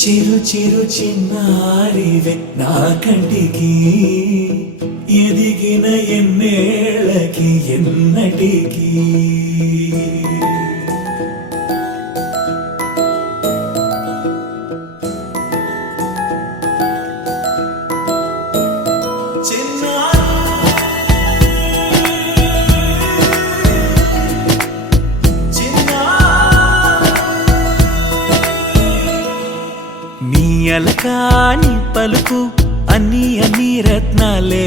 చిరు చిరు చిన్నారివే నా కంటికి ఎదిగిన ఎన్నేళ్ళకి ఎన్నటికి అలకాని పలుకు అన్ని అన్ని రత్నాలే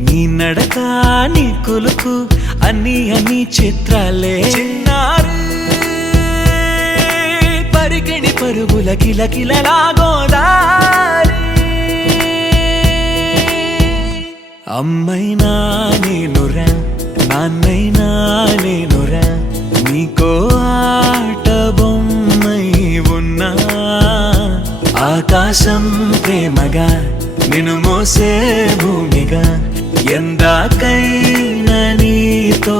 నీ నడకాని కులుకు అన్ని అన్ని చిత్రాలే చిన్నారు పరికిణి పరుగుల కిలకిలలాగోదారి అమ్మైనా నేనురా నాన్నైనా నేనురా నీకో ఆట బొమ్మై ఉన్నా ఆకాశం ప్రేమగా నిన్ను మోసే భూమిగా ఎందాకైనా నీతో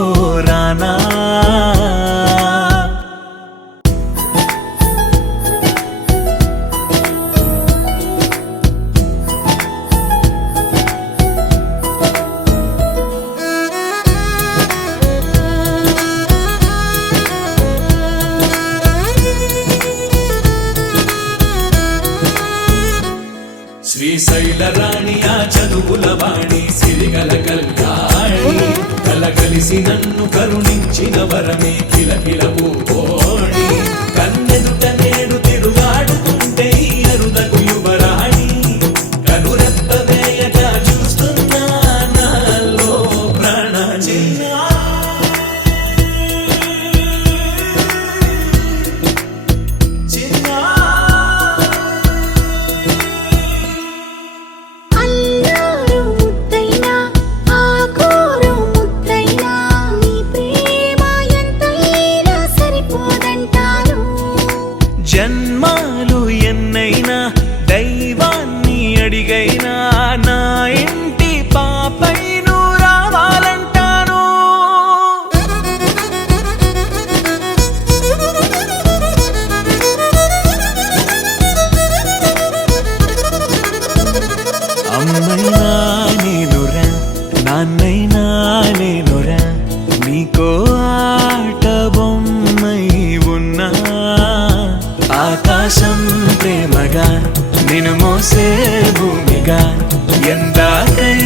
రానా శ్రీశైల రాణి ఆ చదువుల వాణి సిరిగల కల్యాణి కలగలిసి నన్ను కరుణించిన వరమే కిలకిల పూకోణి కన్నెదుట నేడు తిరుగాడుతుంటే అరుదకు యువరాణి కనురెప్ప వేయగా చూస్తున్నా నాలో ప్రాణ జన్మాలు ఎన్నైనా దైవాన్ని అడిగైనా నా ఇంటి పాపై నువ్వు రావాలంటాను అమ్మైనా నేనురా నాన్నైనా నేనురా నీకో ఆట బొమ్మై ఉన్నా ఆకాశం ప్రేమగా నిన్ను మోసే భూమిగా ఎందాకై